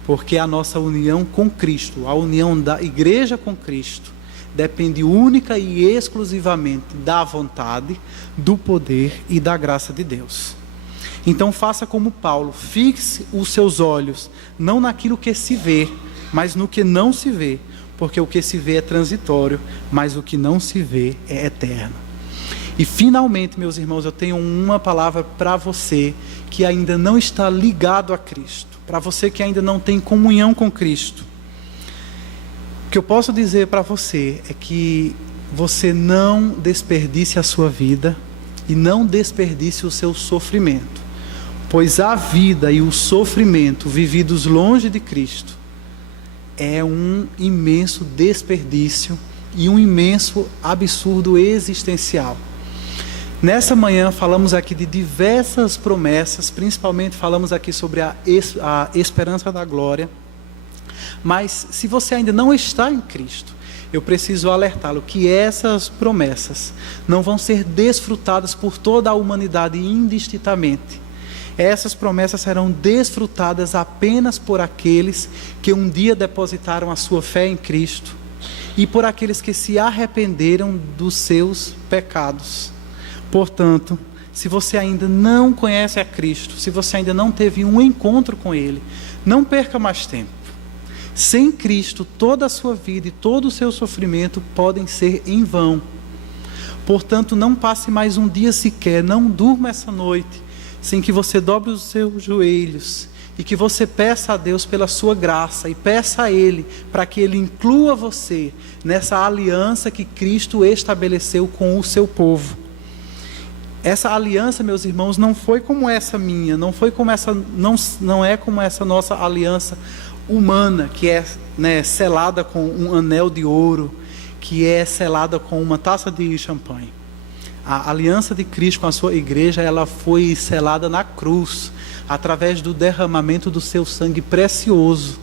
Porque a nossa união com Cristo, a união da igreja com Cristo, depende única e exclusivamente da vontade, do poder e da graça de Deus. Então faça como Paulo, fixe os seus olhos, não naquilo que se vê, mas no que não se vê. Porque o que se vê é transitório, mas o que não se vê é eterno. E finalmente, meus irmãos, eu tenho uma palavra para você que ainda não está ligado a Cristo, para você que ainda não tem comunhão com Cristo. O que eu posso dizer para você é que você não desperdice a sua vida e não desperdice o seu sofrimento, pois a vida e o sofrimento vividos longe de Cristo é um imenso desperdício e um imenso absurdo existencial. Nessa manhã falamos aqui de diversas promessas, principalmente falamos aqui sobre a esperança da glória. Mas se você ainda não está em Cristo, eu preciso alertá-lo que essas promessas não vão ser desfrutadas por toda a humanidade indistintamente. Essas promessas serão desfrutadas apenas por aqueles que um dia depositaram a sua fé em Cristo e por aqueles que se arrependeram dos seus pecados. Portanto, se você ainda não conhece a Cristo, se você ainda não teve um encontro com Ele, não perca mais tempo. Sem Cristo, toda a sua vida e todo o seu sofrimento podem ser em vão. Portanto, não passe mais um dia sequer, não durma essa noite, sem que você dobre os seus joelhos e que você peça a Deus pela sua graça e peça a Ele para que Ele inclua você nessa aliança que Cristo estabeleceu com o seu povo. Essa aliança, meus irmãos, não foi como essa minha, não é como essa nossa aliança humana, que é selada com um anel de ouro, que é selada com uma taça de champanhe. A aliança de Cristo com a sua igreja, ela foi selada na cruz, através do derramamento do seu sangue precioso,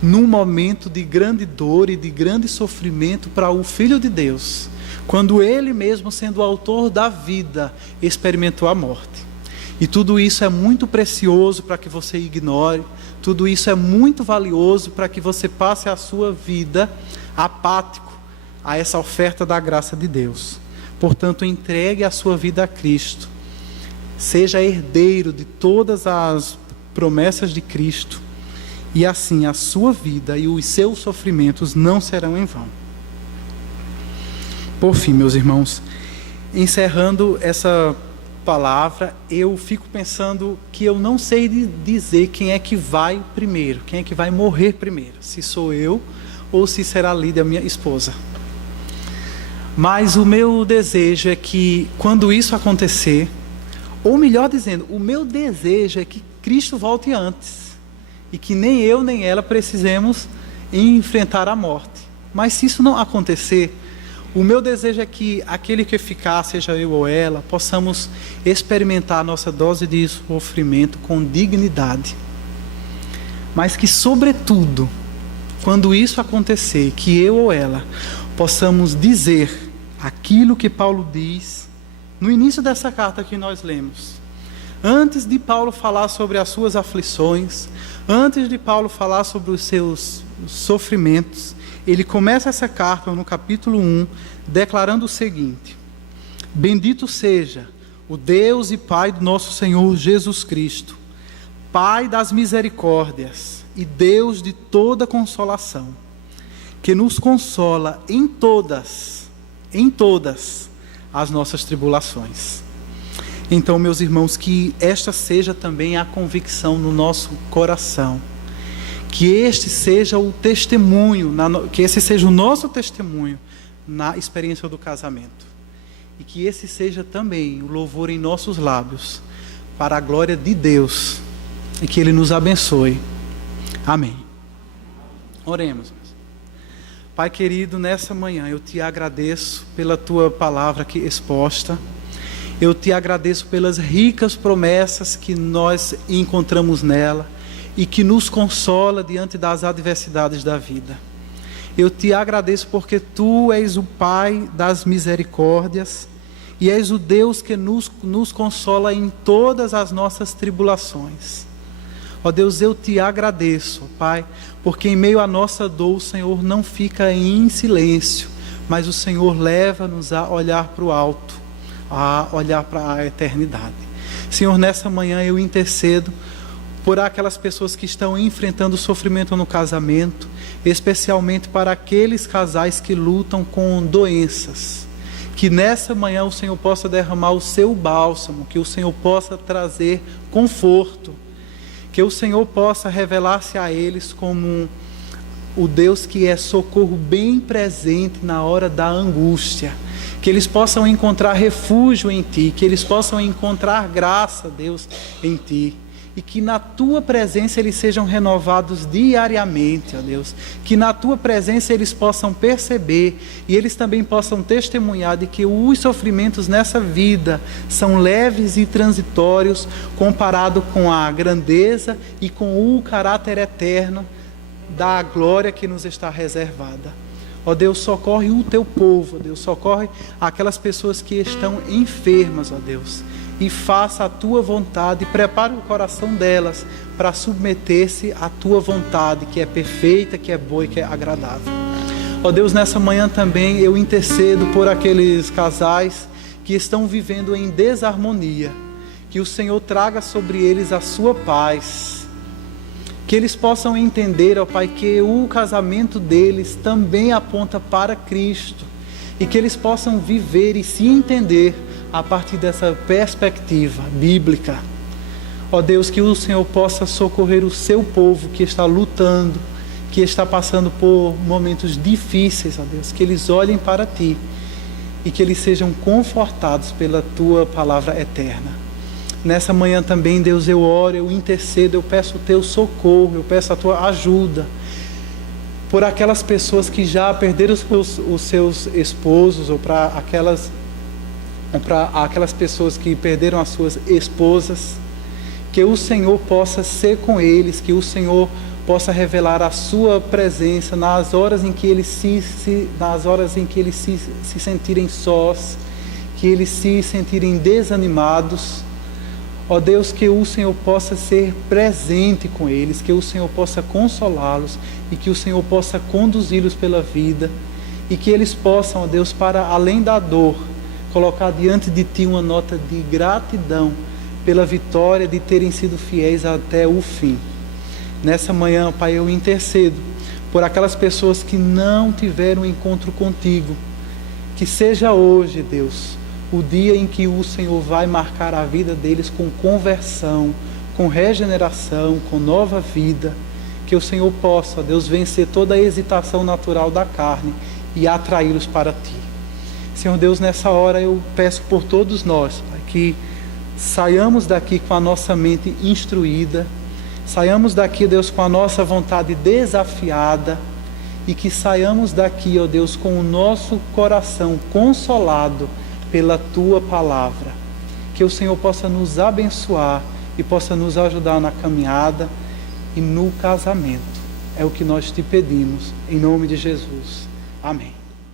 num momento de grande dor e de grande sofrimento para o Filho de Deus, quando Ele mesmo, sendo o autor da vida, experimentou a morte. E tudo isso é muito precioso para que você ignore, tudo isso é muito valioso para que você passe a sua vida apático a essa oferta da graça de Deus. Portanto, entregue a sua vida a Cristo, seja herdeiro de todas as promessas de Cristo, e assim a sua vida e os seus sofrimentos não serão em vão. Por fim, meus irmãos, encerrando essa palavra, eu fico pensando que eu não sei dizer quem é que vai primeiro, quem é que vai morrer primeiro, se sou eu ou se será Lídia, minha esposa. Mas o meu desejo é que quando isso acontecer, ou melhor dizendo, o meu desejo é que Cristo volte antes e que nem eu nem ela precisemos enfrentar a morte. Mas se isso não acontecer, o meu desejo é que aquele que ficar, seja eu ou ela, possamos experimentar a nossa dose de sofrimento com dignidade. Mas que, sobretudo, quando isso acontecer, que eu ou ela possamos dizer aquilo que Paulo diz no início dessa carta que nós lemos. Antes de Paulo falar sobre as suas aflições, antes de Paulo falar sobre os seus sofrimentos, ele começa essa carta no capítulo 1, declarando o seguinte: Bendito seja o Deus e Pai do nosso Senhor Jesus Cristo, Pai das misericórdias e Deus de toda consolação, que nos consola em todas as nossas tribulações. Então, meus irmãos, que esta seja também a convicção no nosso coração, que este seja o testemunho, que esse seja o nosso testemunho na experiência do casamento, e que esse seja também o louvor em nossos lábios, para a glória de Deus, e que Ele nos abençoe. Amém. Oremos. Pai querido, nessa manhã eu te agradeço pela tua palavra aqui exposta. Eu te agradeço pelas ricas promessas que nós encontramos nela e que nos consola diante das adversidades da vida. Eu te agradeço porque tu és o Pai das misericórdias e és o Deus que nos consola em todas as nossas tribulações. Ó Deus, eu te agradeço, Pai, porque em meio à nossa dor o Senhor não fica em silêncio, mas o Senhor leva-nos a olhar para o alto, a olhar para a eternidade. Senhor, nessa manhã eu intercedo por aquelas pessoas que estão enfrentando sofrimento no casamento, especialmente para aqueles casais que lutam com doenças. Que nessa manhã o Senhor possa derramar o seu bálsamo, que o Senhor possa trazer conforto, que o Senhor possa revelar-se a eles como o Deus que é socorro bem presente na hora da angústia. Que eles possam encontrar refúgio em Ti, que eles possam encontrar graça, Deus, em Ti. E que na Tua presença eles sejam renovados diariamente, ó Deus. Que na Tua presença eles possam perceber e eles também possam testemunhar de que os sofrimentos nessa vida são leves e transitórios comparado com a grandeza e com o caráter eterno da glória que nos está reservada. Ó Deus, socorre o Teu povo, ó Deus, socorre aquelas pessoas que estão enfermas, ó Deus. E faça a Tua vontade, e prepare o coração delas para submeter-se à Tua vontade, que é perfeita, que é boa e que é agradável. Ó Deus, nessa manhã também eu intercedo por aqueles casais que estão vivendo em desarmonia. Que o Senhor traga sobre eles a Sua paz. Que eles possam entender, ó Pai, que o casamento deles também aponta para Cristo. E que eles possam viver e se entender a partir dessa perspectiva bíblica. Ó Deus, que o Senhor possa socorrer o Seu povo que está lutando, que está passando por momentos difíceis, ó Deus, que eles olhem para Ti e que eles sejam confortados pela Tua palavra eterna. Nessa manhã também, Deus, eu oro, eu intercedo, eu peço o Teu socorro, eu peço a Tua ajuda por aquelas pessoas que já perderam os seus esposos, ou para aquelas pessoas que perderam as suas esposas. Que o Senhor possa ser com eles, que o Senhor possa revelar a Sua presença nas horas em que eles se sentirem sós, que eles se sentirem desanimados. Ó Deus, que o Senhor possa ser presente com eles, que o Senhor possa consolá-los e que o Senhor possa conduzi-los pela vida e que eles possam, ó Deus, para além da dor, colocar diante de Ti uma nota de gratidão pela vitória de terem sido fiéis até o fim. Nessa manhã, Pai, eu intercedo por aquelas pessoas que não tiveram encontro contigo. Que seja hoje, Deus, o dia em que o Senhor vai marcar a vida deles com conversão, com regeneração, com nova vida, que o Senhor possa, Deus, vencer toda a hesitação natural da carne e atraí-los para Ti. Senhor Deus, nessa hora eu peço por todos nós, Pai, que saiamos daqui com a nossa mente instruída, saiamos daqui, Deus, com a nossa vontade desafiada, e que saiamos daqui, ó Deus, com o nosso coração consolado pela Tua palavra. Que o Senhor possa nos abençoar e possa nos ajudar na caminhada e no casamento. É o que nós te pedimos, em nome de Jesus. Amém.